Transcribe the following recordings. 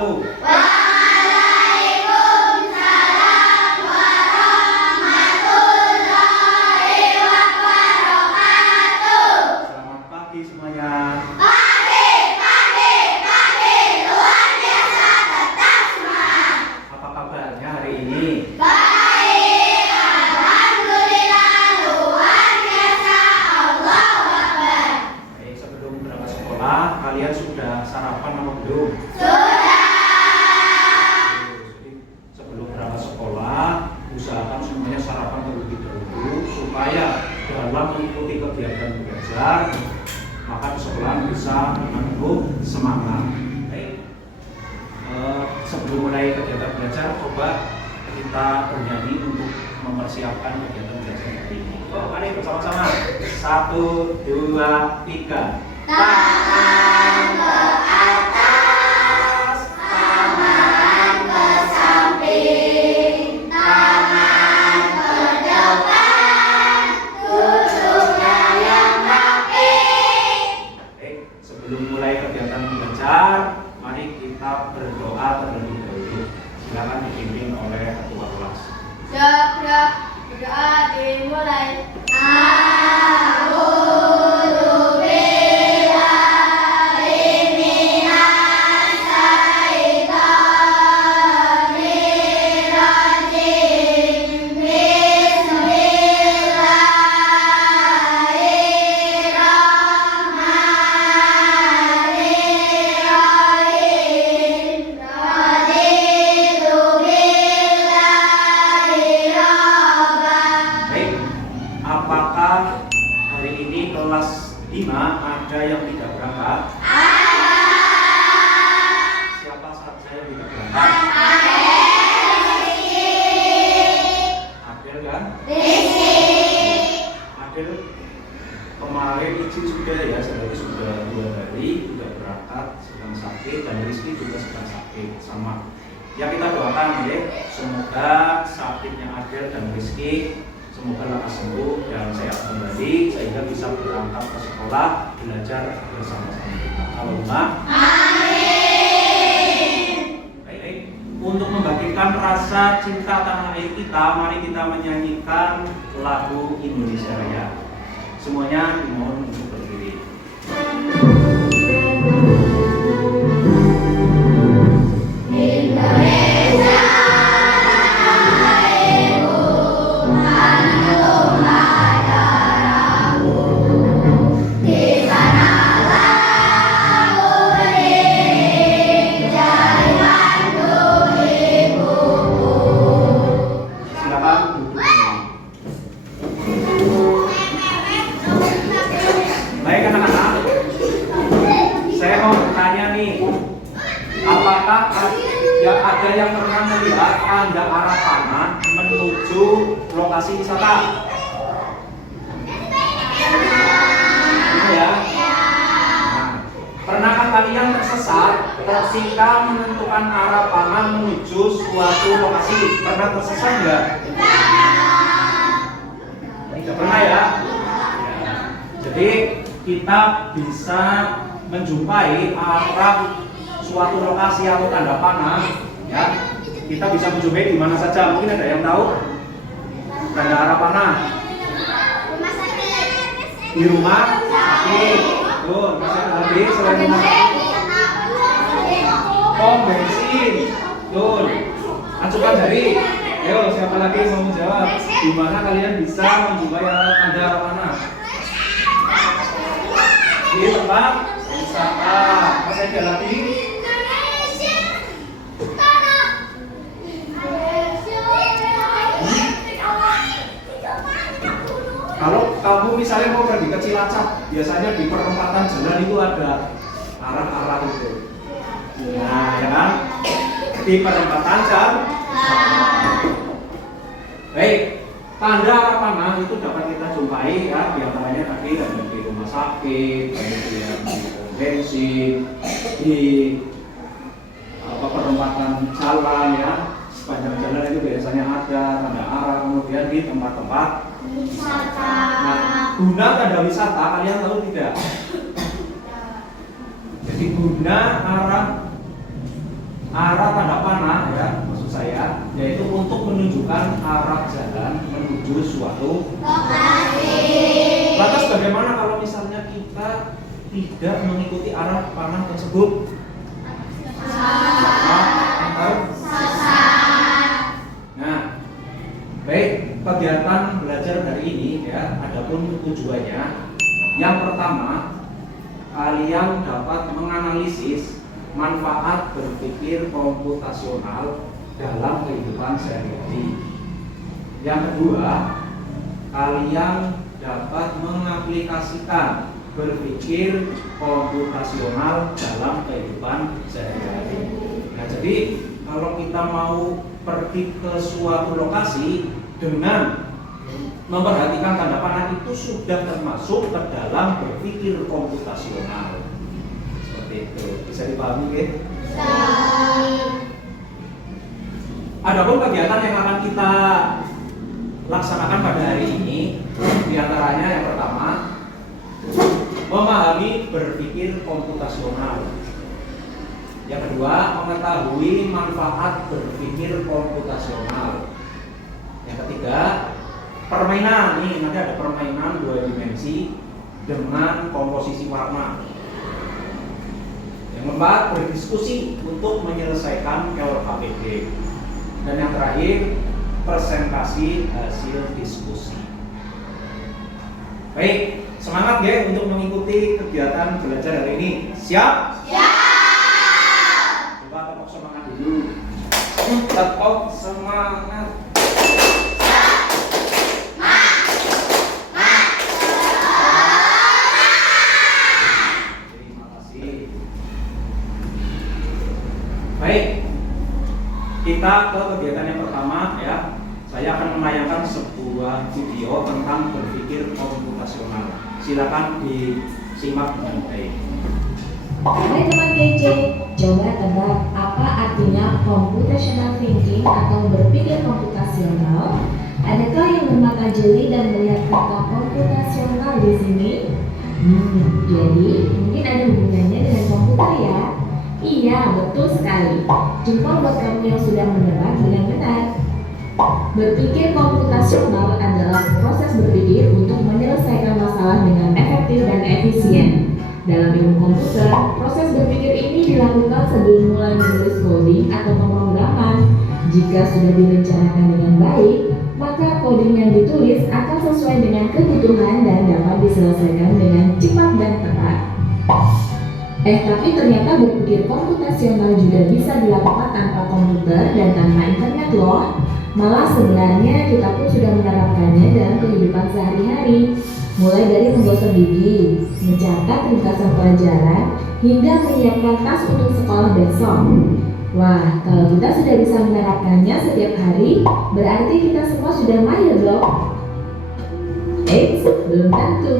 wabarakatuh. Waalaikumsalam warahmatullahi wabarakatuh. Selamat pagi semuanya. Pagi, luar biasa, tetap semangat. Apa kabarnya hari ini? Baik, alhamdulillah, luar biasa, Allahu Akbar. Baik, sebelum berangkat sekolah, kalian sudah sarapan apa belum? Sudah. Jadi, sebelum berangkat sekolah, usahakan semuanya sarapan terlebih dahulu supaya dalam mengikuti kegiatan belajar, maka di sekolah bisa dengan penuh semangat. Baik, sebelum mulai kegiatan belajar, coba kita bernyanyi untuk mempersiapkan kegiatan belajar hari ini. Oh, mari bersama-sama. 1, 2, 3. Tangan ke atas, tangan ke samping, tangan ke depan, duduknya yang rapi. Baik, sebelum mulai kegiatan belajar, mari kita berdoa terlebih dahulu. Silakan dipimpin oleh ketua kelas. Segera berdoa dimulai. A'udzu billahi minas syaitonir rajim. Bismillahirrahmanirrahim. Raditu billahi rabban. Baik, apakah hari ini kelas 5 ada yang tidak berangkat? Siapa saja yang tidak berangkat? Adel kan? Adel kemarin izin sudah ya, sehari sudah 2 hari tidak berangkat, sedang sakit, dan Rizky juga sedang sakit sama. Ya, kita doakan ya, semoga sakitnya Adel dan Rizky semoga lekas sembuh dan sehat kembali sehingga bisa berangkat ke sekolah belajar bersama-sama kita. Allahumma Amin. baik. Untuk membangkitkan rasa cinta tanah air kita, mari kita menyanyikan lagu Indonesia Raya. Semuanya dimohon untuk berdiri. Indonesia airku, tanah darahku, di sanalah aku berdiri, jadi mantu ibuku. Silakan duduk. Baik anak-anak, saya mau bertanya nih, apakah ada yang pernah melihat tanda arah panah menuju lokasi wisata? Ya. Nah, pernahkah kalian tersesat ketika menentukan arah panah menuju suatu lokasi? Pernah tersesat nggak? Tidak pernah ya? Ya. Jadi kita bisa menjumpai arah suatu lokasi atau tanda panah, ya. Kita bisa menjumpai di mana saja. Mungkin ada yang tahu tanda arah panah? Rumah sakit. Di rumah sakit. Tuh, masih ada lagi selain rumah sakit. Pom bensin. Tuh. Acukan jari. Ayo, siapa lagi yang mau menjawab? Di mana kalian bisa menjumpai tanda arah panah? Di tempat wisata. Masih ada lagi? Kalau kamu misalnya mau pergi ke Cilacap, biasanya di perempatan jalan itu ada arah-arah itu. Nah, ya kan? Di perempatan jalan. Baik, tanda arah panah itu dapat kita jumpai ya, di antaranya tadi ada di rumah sakit, kemudian di bensin, di perempatan jalan ya, sepanjang jalan itu biasanya ada tanda arah, kemudian di tempat-tempat Wisata. Nah, guna tanda wisata kalian tahu tidak? Jadi guna arah arah tanda panah ya, maksud saya yaitu untuk menunjukkan arah jalan menuju suatu lokasi. lantas bagaimana kalau misalnya kita tidak mengikuti arah panah tersebut? Nah, baik, kegiatan belajar hari ini ya, adapun tujuannya yang pertama, kalian dapat menganalisis manfaat berpikir komputasional dalam kehidupan sehari-hari. Yang kedua, kalian dapat mengaplikasikan berpikir komputasional dalam kehidupan sehari-hari. Nah, jadi kalau kita mau pergi ke suatu lokasi dengan memperhatikan tanda panah itu sudah termasuk ke dalam berpikir komputasional. Seperti itu. Bisa dipahami ya? Adapun kegiatan yang akan kita laksanakan pada hari ini, diantaranya yang pertama, memahami berpikir komputasional. Yang kedua, mengetahui manfaat berpikir komputasional. Yang ketiga, permainan. Nih, nanti ada permainan 2 dimensi dengan komposisi warna. Yang keempat, berdiskusi untuk menyelesaikan LKPD. Dan yang terakhir, presentasi hasil diskusi. Baik, semangat ya untuk mengikuti kegiatan belajar hari ini. Siap? Siap. Coba tepuk semangat dulu. Tepuk semangat. Terima kasih. Baik, kita ke kegiatan yang pertama ya. Saya akan menayangkan sebuah video tentang berpikir komputasional. Silakan disimak dengan baik. Hai teman kece, coba tebak apa artinya computational thinking atau berpikir komputasional? Adakah yang bermata jeli dan melihat kata komputasional di sini? Jadi mungkin ada hubungannya dengan komputer ya? Iya, betul sekali. Jempol buat kamu yang sudah menebak dengan benar. Berpikir komputasional adalah proses berpikir untuk menyelesaikan masalah dengan efektif dan efisien. Dalam ilmu komputer, proses berpikir ini dilakukan sebelum mulai menulis coding atau pemrograman. Jika sudah direncanakan dengan baik, maka coding yang ditulis akan sesuai dengan kebutuhan dan dapat diselesaikan dengan cepat dan tepat. Tapi ternyata berpikir komputasional juga bisa dilakukan tanpa komputer dan tanpa internet loh. Malah sebenarnya kita pun sudah menerapkannya dalam kehidupan sehari-hari. Mulai dari menggosok gigi, mencatat ringkasan pelajaran, hingga menyiapkan tas untuk sekolah besok. Wah, kalau kita sudah bisa menerapkannya setiap hari, berarti kita semua sudah mahir loh. Belum tentu.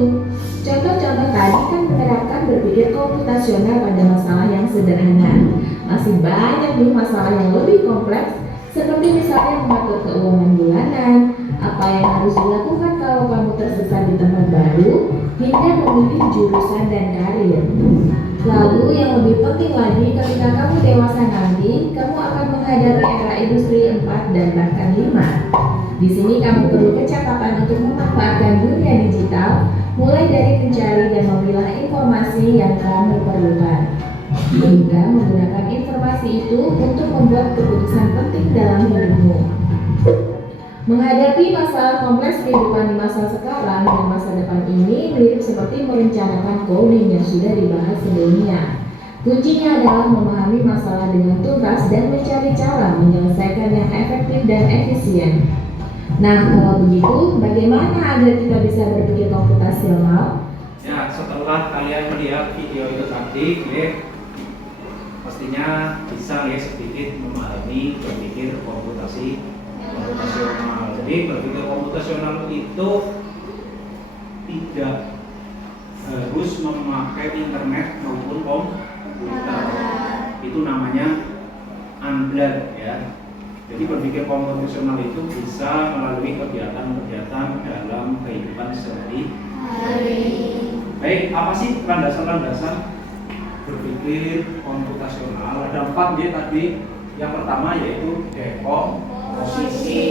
Contoh-contoh tadi kan menerapkan berpikir komputasional pada masalah yang sederhana. Masih banyak nih masalah yang lebih kompleks, seperti misalnya mengatur keuangan bulanan, apa yang harus dilakukan kalau kamu tersesat di tempat baru, hingga memilih jurusan dan karir. Lalu yang lebih penting lagi, ketika kamu dewasa nanti, kamu akan menghadapi era industri 4 dan bahkan 5. Di sini kamu perlu kecakapan untuk memanfaatkan dunia digital, mulai dari mencari dan memilah informasi yang kamu perlukan, hingga menggunakan informasi itu untuk membuat keputusan penting dalam hidupmu. Menghadapi masalah kompleks kehidupan di masa sekarang dan masa depan ini mirip seperti merencanakan coding yang sudah dibahas sebelumnya. Kuncinya adalah memahami masalah dengan tuntas dan mencari cara menyelesaikan yang efektif dan efisien. Nah, kalau begitu, bagaimana agar kita bisa berpikir komputasional? Ya, setelah kalian melihat video itu tadi, pastinya bisa sedikit memahami berpikir komputasional. Jadi berpikir komputasional itu tidak harus memakai internet maupun komputer. Itu namanya unblock ya. Jadi berpikir komputasional itu bisa melalui kegiatan-kegiatan dalam kehidupan sehari-hari. Baik, apa sih landasan-landasan berpikir berpikir komputasional ada 4 ya tadi. Yang pertama yaitu dekomposisi.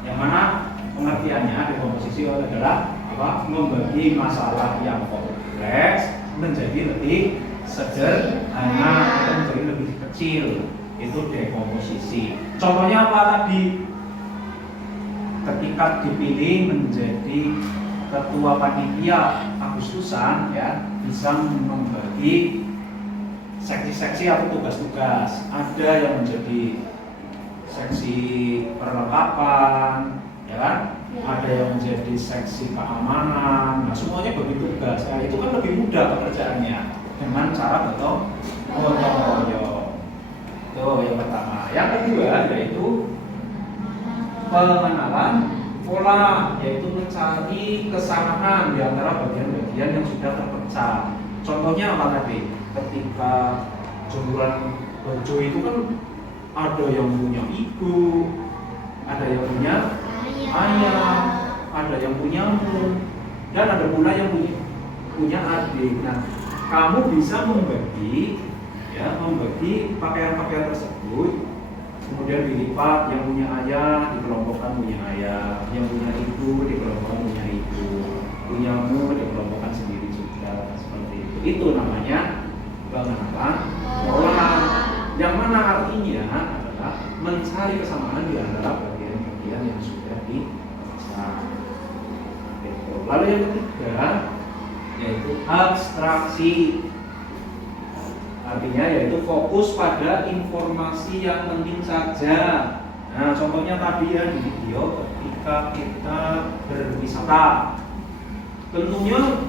Yang mana pengertiannya dekomposisi adalah apa? Membagi masalah yang kompleks menjadi lebih sederhana atau menjadi lebih kecil. Itu dekomposisi. Contohnya apa tadi? Ketika dipilih menjadi ketua panitia Agustusan ya, bisa membagi seksi-seksi atau tugas-tugas. Ada yang menjadi seksi perlengkapan, ya kan? Ada yang menjadi seksi keamanan. Nah, semuanya bagi tugas. Nah, itu kan lebih mudah pekerjaannya dengan cara gotong royong. Itu yang pertama. Yang kedua yaitu pengenalan pola, yaitu mencari kesamaan di antara bagian-bagian yang sudah terpecah. Contohnya apa tadi? Ketika jemuran baju itu kan ada yang punya ibu, ada yang punya ayah, ada yang punya mu, dan ada pula yang punya adik. Nah, kamu bisa membagi pakaian-pakaian tersebut, kemudian dilipat, yang punya ayah dikelompokkan punya ayah, yang punya ibu dikelompokkan punya ibu, punya mu dikelompokkan sendiri juga, seperti itu. Itu namanya pengenalan pola, yang mana artinya adalah mencari kesamaan di antara bagian-bagian yang sudah dipecah. Lalu yang ketiga yaitu abstraksi. Artinya yaitu fokus pada informasi yang penting saja. Nah, contohnya tadi ya di video ketika kita berwisata. Tentunya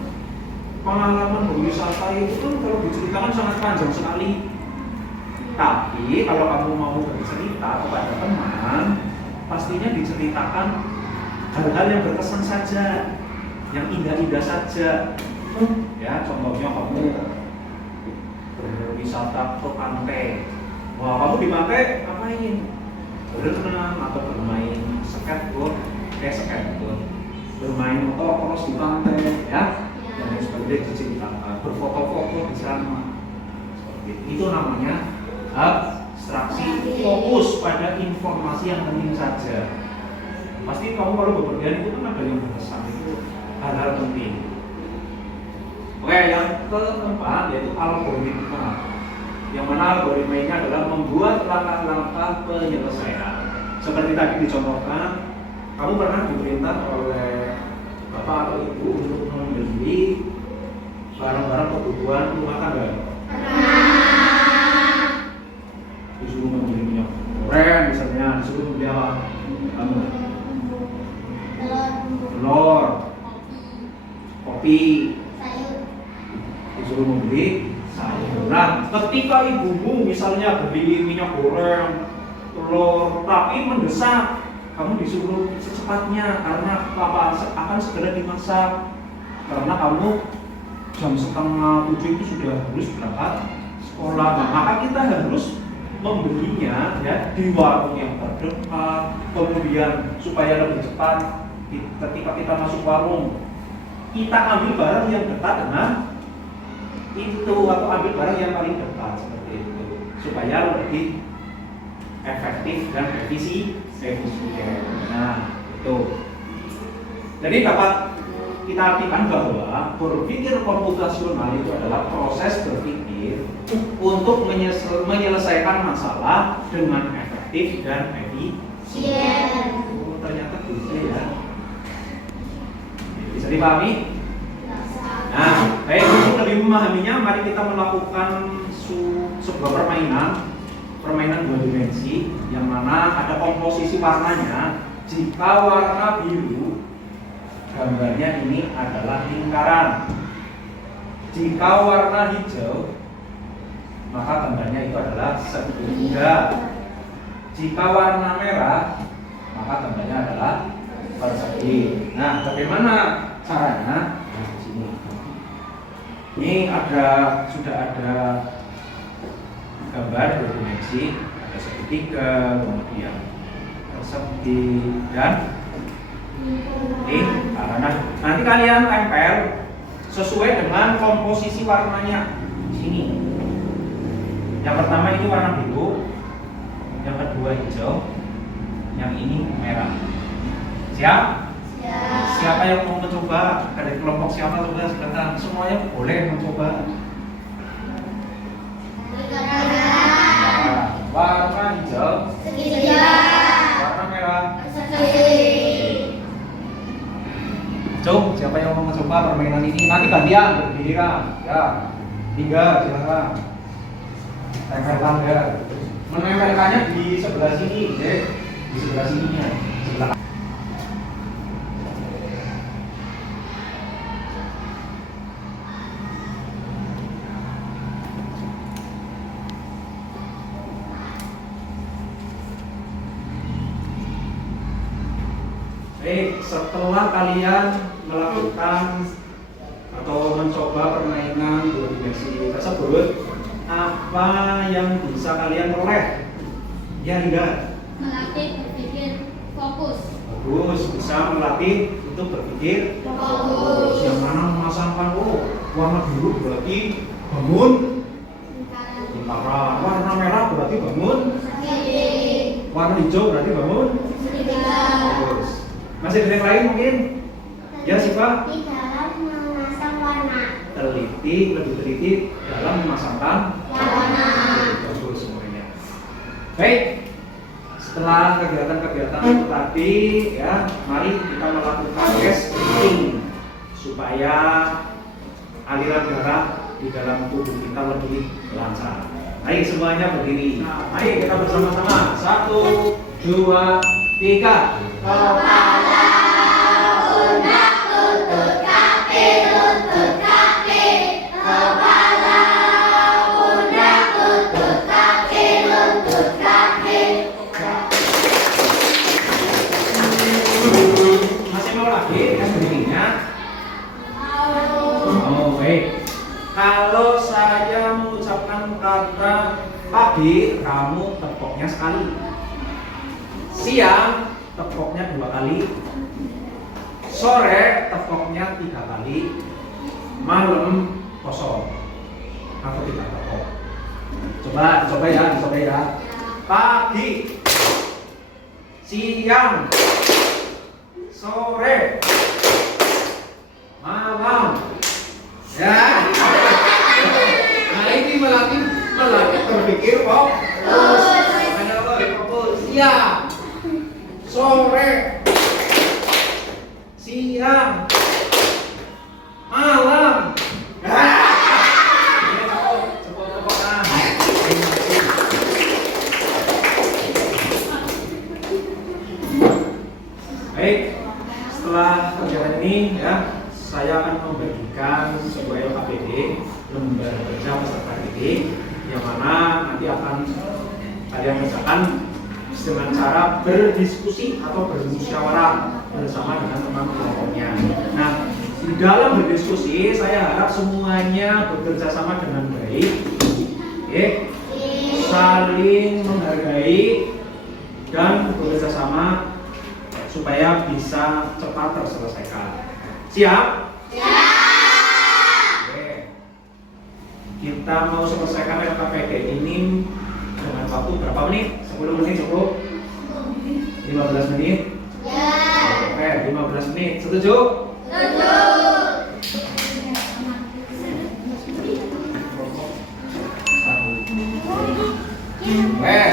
pengalaman berwisata itu kan kalau diceritakan sangat panjang sekali. Tapi kalau kamu mau bercerita kepada teman, pastinya diceritakan hal-hal yang berkesan saja, yang indah-indah saja. Ya, contohnya kamu berwisata ke pantai. Wah, kamu di pantai ngapain? Berenang atau bermain skateboard, bermain motocross di pantai, ya. Dan seperti itu diceritakan, berfoto-foto di sana. Seperti itu namanya abstraksi, fokus pada informasi yang penting saja. Pasti kamu kalau bepergian itu kan ada yang berkesan, itu hal-hal penting. Oke, yang keempat yaitu algoritma. Yang mana algoritma ini adalah membuat langkah-langkah penyelesaian. Seperti tadi dicontohkan, kamu pernah diperintah oleh bapak atau ibu untuk membeli barang-barang kebutuhan rumah tangga. Disuruh membeli minyak goreng, misalnya disuruh membeli apa? Kamu? Telur, kopi, disuruh membeli sayur. Nah, ketika ibumu misalnya beli minyak goreng, telur, tapi mendesak, kamu disuruh secepatnya karena akan segera dimasak. Karena kamu jam 6:30 itu sudah harus berangkat sekolah. Nah, maka kita harus membelinya ya di warung yang terdekat. Kemudian supaya lebih cepat, ketika kita masuk warung, kita ambil barang yang dekat dengan itu atau ambil barang yang paling dekat, seperti itu, supaya lebih efektif dan efisien. Nah, itu. Jadi dapat kita artikan bahwa berpikir komputasional itu adalah proses berpikir untuk menyelesaikan masalah dengan efektif dan efisien. Oh, ternyata bisa ya. Bisa dipahami? Nah, baik, untuk lebih memahaminya, mari kita melakukan sebuah permainan 2 dimensi, yang mana ada komposisi warnanya. Jika warna biru, gambarnya ini adalah lingkaran. Jika warna hijau, maka gambarnya itu adalah segitiga. Jika warna merah, maka gambarnya adalah persegi. Nah, bagaimana caranya? Nah, di sini. Ini sudah ada gambar 2 dimensi, ada segitiga, kemudian persegi dan lingkaran. Nah, nanti kalian tempel sesuai dengan komposisi warnanya. Sini. Yang pertama ini warna biru, yang kedua hijau, yang ini merah. Siap? Siapa yang mau mencoba? Dari kelompok siapa coba silakan. Semuanya boleh mencoba. Warna hijau, warna merah. Coba siapa yang mau mencoba permainan ini? Nanti gantian bergiliran. Ya, 3 silakan. Tempelkan ya. Menempelkannya di sebelah sini, di sebelah sininya. Sebelah. Baik, setelah kalian melakukan atau mencoba permainan dua dimensi tersebut, apa yang bisa kalian peroleh? Ya, Linda. Melatih berpikir fokus. Bagus, bisa melatih untuk berpikir fokus. Yang mana memasangkan warna biru berarti bangun lingkaran, warna merah berarti bangun, warna hijau berarti bangun. Bagus. Masih ada yang lain mungkin? Ya, Siva. Di dalam memasang warna. Lebih teliti dalam memasangkan Warna. bagus semuanya. Baik, setelah kegiatan-kegiatan itu tadi ya, mari kita melakukan tes breathing supaya aliran darah di dalam tubuh kita lebih lancar. Ayo semuanya berdiri. Nah, ayo kita bersama-sama. 1, 2, 3. Kepala, pundak, lutut, kaki, lutut, kaki. Kepala, pundak, lutut, kaki, lutut, kaki. Masih mau lagi tes breathingnya? Oh, baik. Kalau saya mengucapkan kata pagi, kamu tepoknya sekali. Siang, tepoknya 2 kali. Sore, tepoknya 3 kali. Malam, kosong. Aku tidak tepok. Coba ya. Pagi, siang, sore, malam. Ya. Nah, ini melatih berpikir fokus. Ada apa? Fokus. Siang, sore, siang, malam. Baik, setelah kegiatan ini ya, saya akan membagikan sebuah LKPD, lembar kerja peserta didik, yang mana nanti akan kalian kerjakan dengan cara berdiskusi atau bermusyawarah bersama dengan teman kelompoknya. Nah, di dalam berdiskusi saya harap semuanya bekerja sama dengan baik, saling menghargai dan bekerja sama supaya bisa cepat terselesaikan. Siap? Siap. Oke. Kita mau selesaikan LKPD ini dengan waktu berapa menit? 10 menit cukup? 15 menit? Ya. Oke, 15 menit. Setuju? Setuju.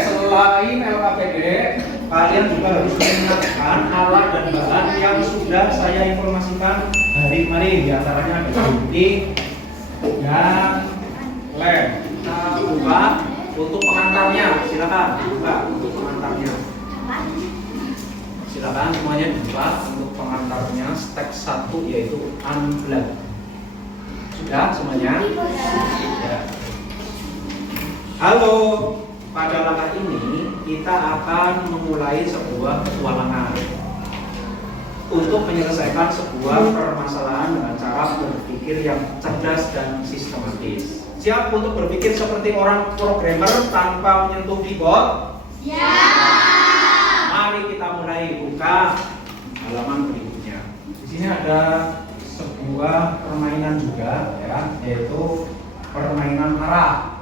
Selain LKPD, kalian juga harus mengingatkan alat dan bahan yang sudah saya informasikan hari kemarin. Di antaranya ada gunting dan lem. Kita buka untuk pengantarnya. Silakan buka untuk pengantarnya. Silakan semuanya dibuka untuk pengantarnya. Step 1 yaitu unplug. Sudah semuanya? Ya. Halo. Pada langkah ini kita akan memulai sebuah petualangan untuk menyelesaikan sebuah permasalahan dengan cara berpikir yang cerdas dan sistematis. Siap untuk berpikir seperti orang programmer tanpa menyentuh keyboard? Siap. Mari kita mulai buka halaman berikutnya. Di sini ada sebuah permainan juga ya, yaitu permainan arah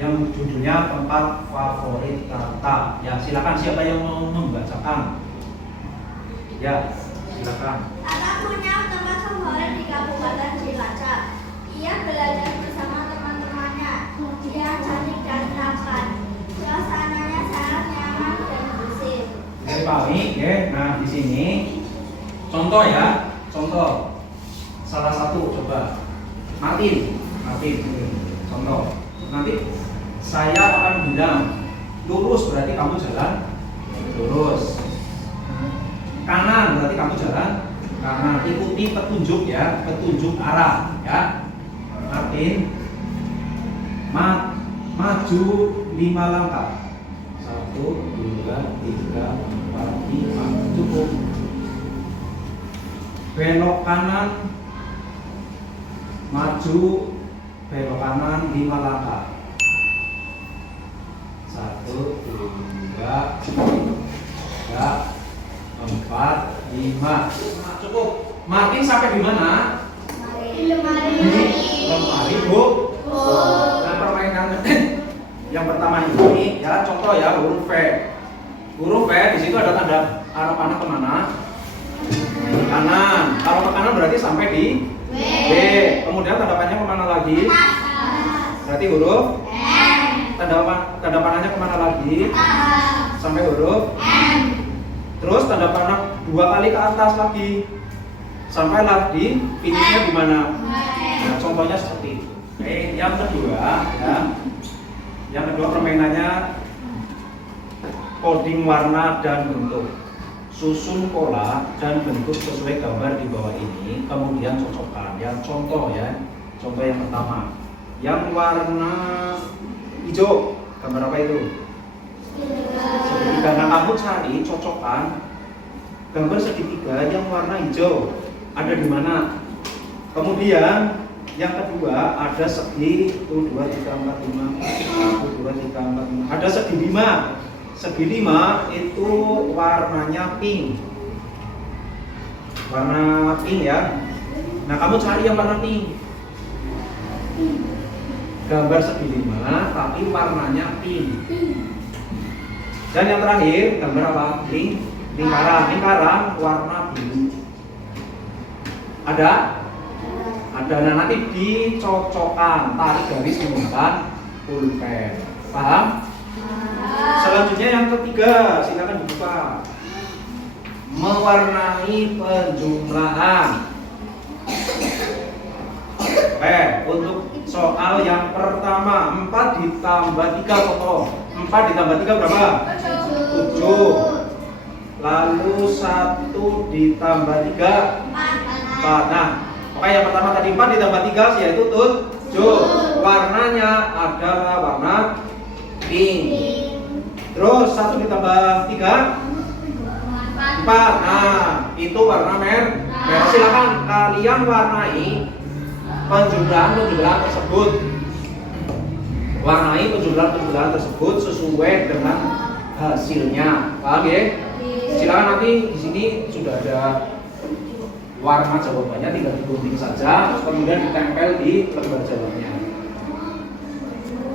yang judulnya tempat favorit Tata. Ya, silakan siapa yang mau membacakan? Ya, silakan. Tata punya tempat favorit di Kabupaten Cilacap. Ia belajar bersama teman-temannya. Dia cantik dan tampan. Suasananya sangat nyaman dan bersih. Jadi pahami, ya. Nah, di sini contoh ya, contoh. Salah satu coba. Martin, contoh. Nanti saya akan bilang lurus berarti kamu jalan lurus. Kanan berarti kamu jalan kanan. Ikuti petunjuk ya, petunjuk arah ya. Martin, maju 5 langkah. 1, 2, 3, 4, 5. Cukup. Belok kanan, maju belok kanan 5 langkah. 1, 2, 3, 4, 5. Cukup. Martin sampai di mana? Di lemari. Di lemari, Bu. Nah, permainan yang pertama ini ya, contoh ya, huruf V. Huruf V di situ ada tanda arah panah kemana? Kanan. Kalau ke kanan berarti sampai di B. Kemudian tanda panahnya kemana lagi? Berarti huruf tanda panahnya kemana lagi? Sampai huruf Terus tanda panah 2 kali ke atas lagi. Sampailah di finishnya di mana? Nah, contohnya seperti itu. Oke, yang kedua ya. Yang kedua permainannya coding warna dan bentuk. Susun pola dan bentuk sesuai gambar di bawah ini, kemudian cocokkan. Yang contoh ya. Contoh yang pertama. Yang warna hijau, gambar apa itu? Segitiga. Nah, kamu cari cocokkan gambar segitiga yang warna hijau ada di mana. Kemudian yang kedua ada segi 1, 2, 3, 4, 5 1, 2, 3, 4, 5. Ada segi 5. Segi 5 itu warnanya pink. Warna pink ya. Nah, kamu cari yang warna pink. Gambar segi 5 tapi warnanya pink. Dan yang terakhir gambar apa? Lingkaran warna biru. Ada? Nah, nanti dicocokkan, tarik garis menggunakan pulpen. Paham? Selanjutnya yang ketiga, silakan dibuka. Mewarnai penjumlahan. Untuk soal yang pertama, 4 ditambah 3 potong. 4 ditambah 3 berapa? 7. Lalu 1 ditambah 3 4. Nah, oke, yang pertama tadi 4 ditambah 3 yaitu 7. Warnanya adalah warna pink. Terus 1 ditambah 3 4. Nah, itu warna merah. Silakan kalian warnai penjumlahan tersebut. Warnai penjumlahan tersebut sesuai dengan hasilnya. Paham ya? Silakan nanti di sini sudah ada warna jawabannya, tinggal digunting saja, terus kemudian ditempel di lembar jawabnya.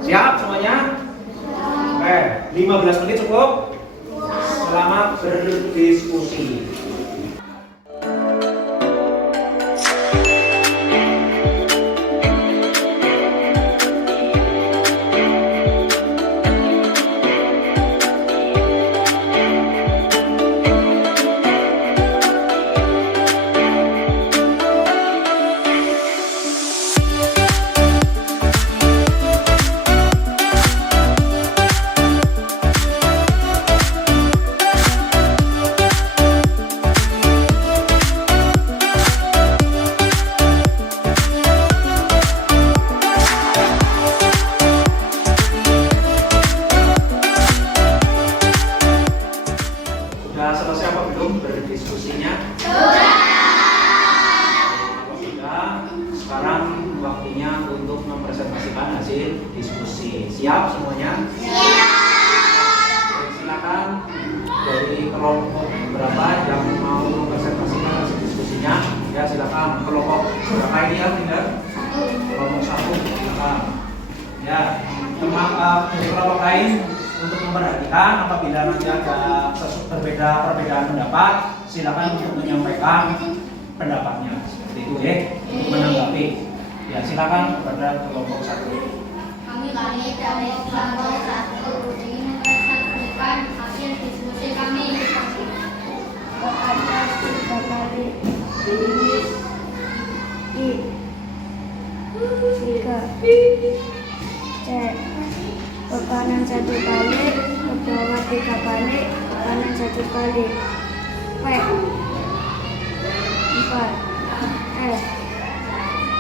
Siap semuanya? Oke, 15 menit cukup. Selamat berdiskusi. Sudah selesai apa belum berdiskusinya? Kalau sudah, sekarang waktunya untuk mempresentasikan hasil diskusi. Siap semuanya? Siap. Silakan dari kelompok berapa yang mau mempresentasikan hasil diskusinya? Ya, silakan kelompok berapa ini ya, tinggal kelompok 1. dari kelompok lain untuk memperhatikan apabila nanti ada perbedaan pendapat, silakan untuk menyampaikan pendapatnya. Seperti itu ya, untuk menanggapi. Ya, silakan kepada kelompok 1. Kami dari kelompok 1 ingin menyampaikan hasil diskusi kami. Ada 3 kali I 3 C ke kanan 1 kali, ke bawah 3 kali, ke kanan 1 kali. P 4 S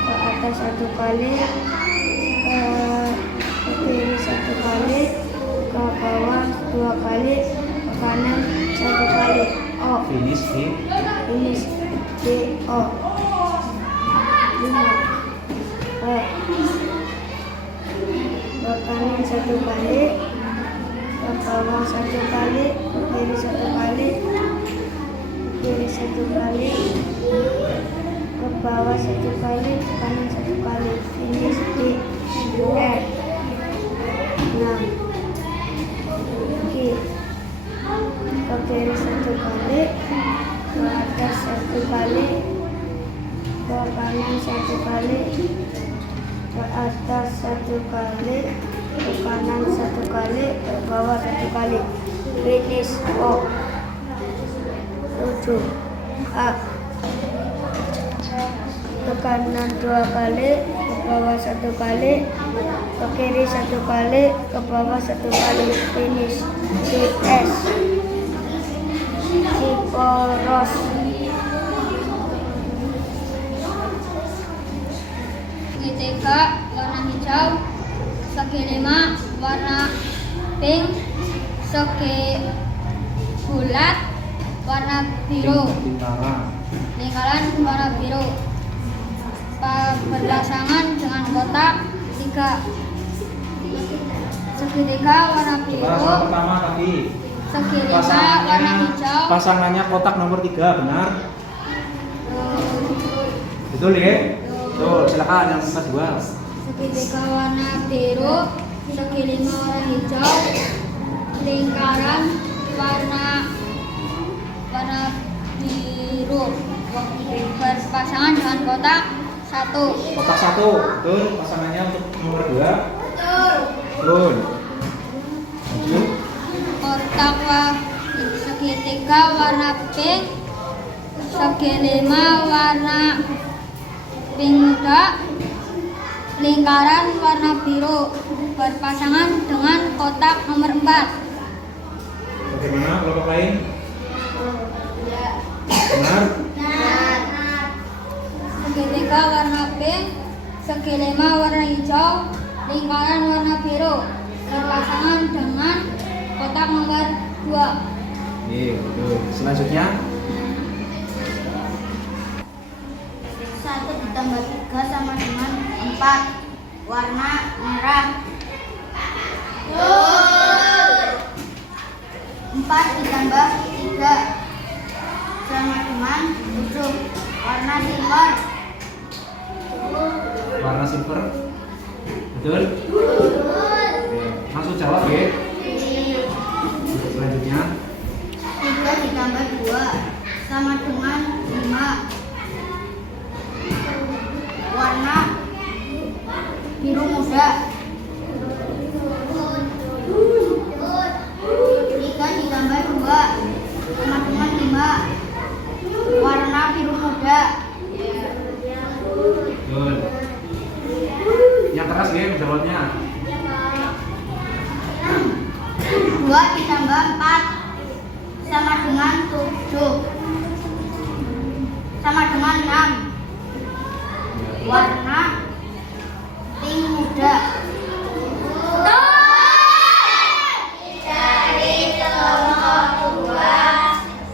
ke atas 1 kali, ke kiri 1 kali, ke bawah 2 kali, ke kanan 1 kali. O Finish di D O 5 ke kanan 1 kali, ke bawah 1 kali, ke kiri 1 kali, ke kiri 1 kali, ke bawah 1 kali, ke kanan 1 kali. Finish di F 6 G ke kiri 1 kali, ke atas 1 kali, ke kanan 1 kali, ke atas 1 kali, ke kanan 1 kali, ke bawah 1 kali. Finish O 7 A ke kanan 2 kali, ke bawah 1 kali, ke kiri 1 kali, ke bawah 1 kali. Finish CS Siporos. Segitiga warna hijau, segi 5 warna pink, segi bulat warna biru, lingkaran warna biru, berpasangan dengan kotak 3. Segitiga warna biru, Soal pertama tadi. segi 5 warna hijau. Pasangannya kotak nomor 3, benar? Betul ya? Betul, silakan yang kedua. Segitiga warna biru, segi 5 warna hijau, lingkaran warna biru, berpasangan dengan kotak 1. Kotak 1, betul. Pasangannya untuk nomor 2. Betul. Lanjut. Kotak segitiga warna pink, segi 5 warna pink muda, lingkaran warna biru, berpasangan dengan kotak nomor 4. Bagaimana kelompok lain? Benar? Segitiga warna pink, segi 5 warna hijau, lingkaran warna biru, berpasangan dengan kotak nomor 2. Iya, betul. Selanjutnya 1 ditambah 3 sama dengan 4, warna merah. 4 ditambah 3 sama dengan 7, warna silver. warna silver. Betul? Oke, langsung jawab ya. Selanjutnya 3 ditambah 2 sama dengan 5, warna biru muda. 3 ditambah 2 sama dengan 5, warna biru muda. betul. Yang keras ya menjawabnya. 2 ditambah 4 sama dengan 7, sama dengan 6, warna pink muda. Dari kelompok 2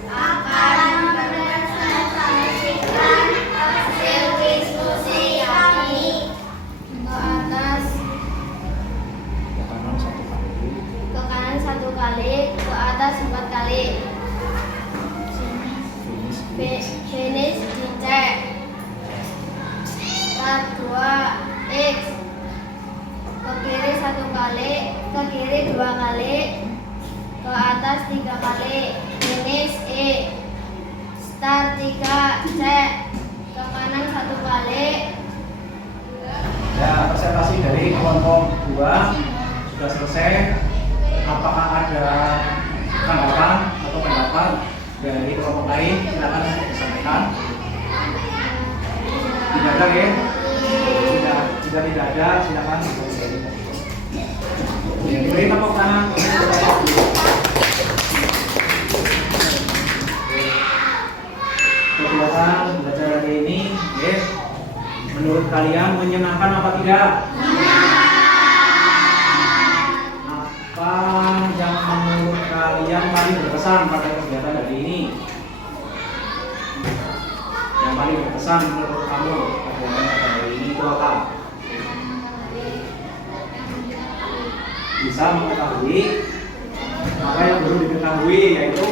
akan merepresentasikan hasil diskusi kami. Ke atas, Ke kanan 1 kali. ke kanan 1 kali, ke atas 4 kali. Finish dicek. Start 2 X ke kiri 1 kali. kali, ke kiri 2 kali, ke atas 3 kali. Finish E. Start 3 C. Ke kanan 1 kali. Ya, presentasi dari kelompok 2 sudah selesai. Apakah ada tanggapan atau pendapat dari kelompok lain? Silakan disampaikan. Tidak ada ya? Jika tidak ada, silakan. Diberi tepuk tangan. Kegiatan belajar hari ini, yes. Menurut kalian menyenangkan apa tidak? Apa yang menurut kalian paling berkesan pada kegiatan hari ini? Yang paling berkesan menurut kamu pada kegiatan hari ini itu apa? Bisa mengetahui apa yang perlu diketahui, yaitu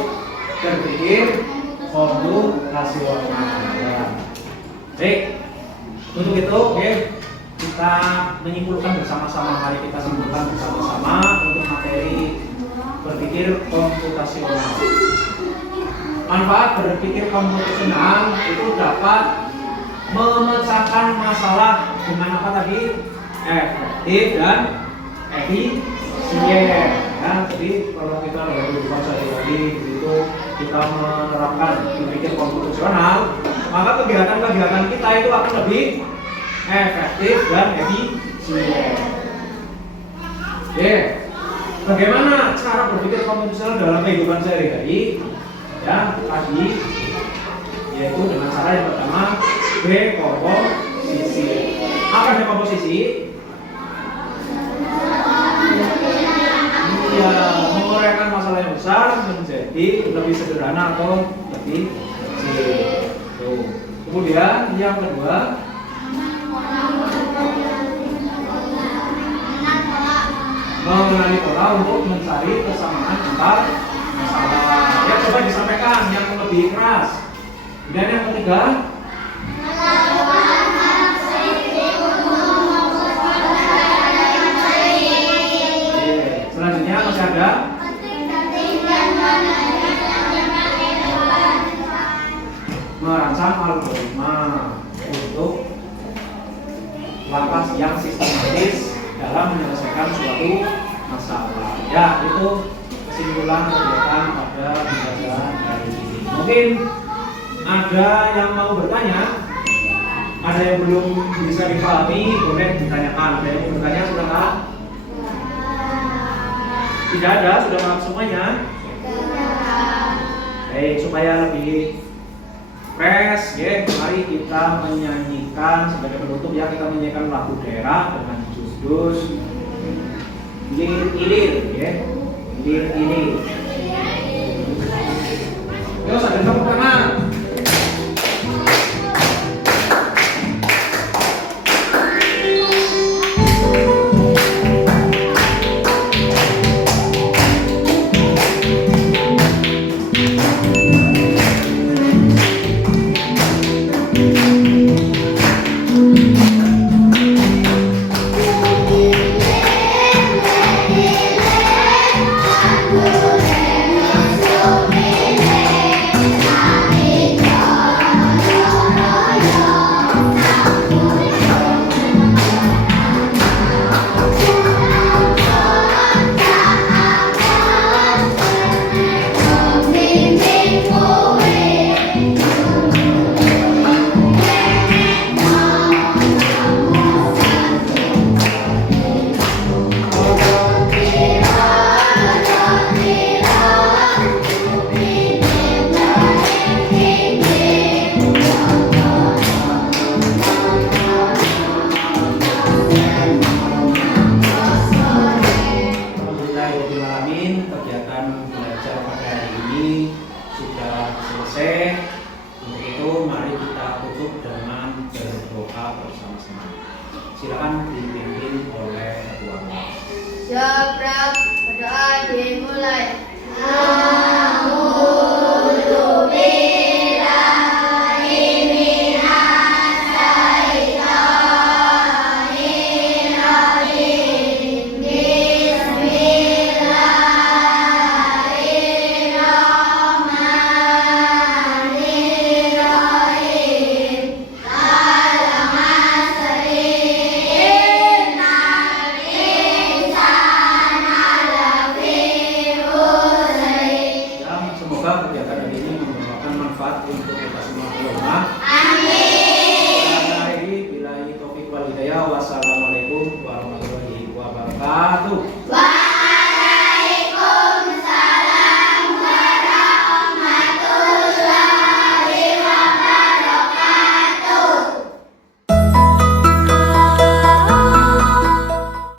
berpikir komputasional. Baik, untuk itu kita menyimpulkan bersama-sama. Mari kita simpulkan bersama-sama untuk materi berpikir komputasional. Manfaat berpikir komputasional itu dapat memecahkan masalah dengan apa tadi? Efektif dan efisien. Ya, jadi kalau kita dalam kehidupan sehari-hari itu kita menerapkan berpikir komputasional, maka kegiatan-kegiatan kita itu akan lebih efektif dan efisien. Oke, bagaimana cara berpikir komputasional dalam kehidupan sehari-hari? Ya, tadi yaitu dengan cara yang pertama, dekomposisi. Apa dekomposisi? Ya, menguraikan masalah yang besar menjadi lebih sederhana atau lebih kecil. Kemudian yang kedua, mengenali pola untuk mencari kesamaan antar masalah. Ya, coba disampaikan yang lebih keras. Dan yang ketiga, selanjutnya masih ada merancang algoritma untuk langkah yang sistematis dalam menyelesaikan suatu masalah. Ya, itu kesimpulan kegiatan pada pembelajaran hari ini. Mungkin ada yang mau bertanya, ada yang belum bisa dipahami, boleh ditanyakan. Ada yang mau bertanya, silakan. Tidak ada, sudah paham semuanya? Baik, supaya lebih fresh, mari kita menyanyikan sebagai penutup ya, kita menyanyikan lagu daerah dengan judul Ilir-ilir, Ilir-ilir. Terus ada tepuk tangan. Silakan dipimpin oleh ketua kelas. Jabrak, berdoa dimulai. wabarakatuh. Waalaikumsalam.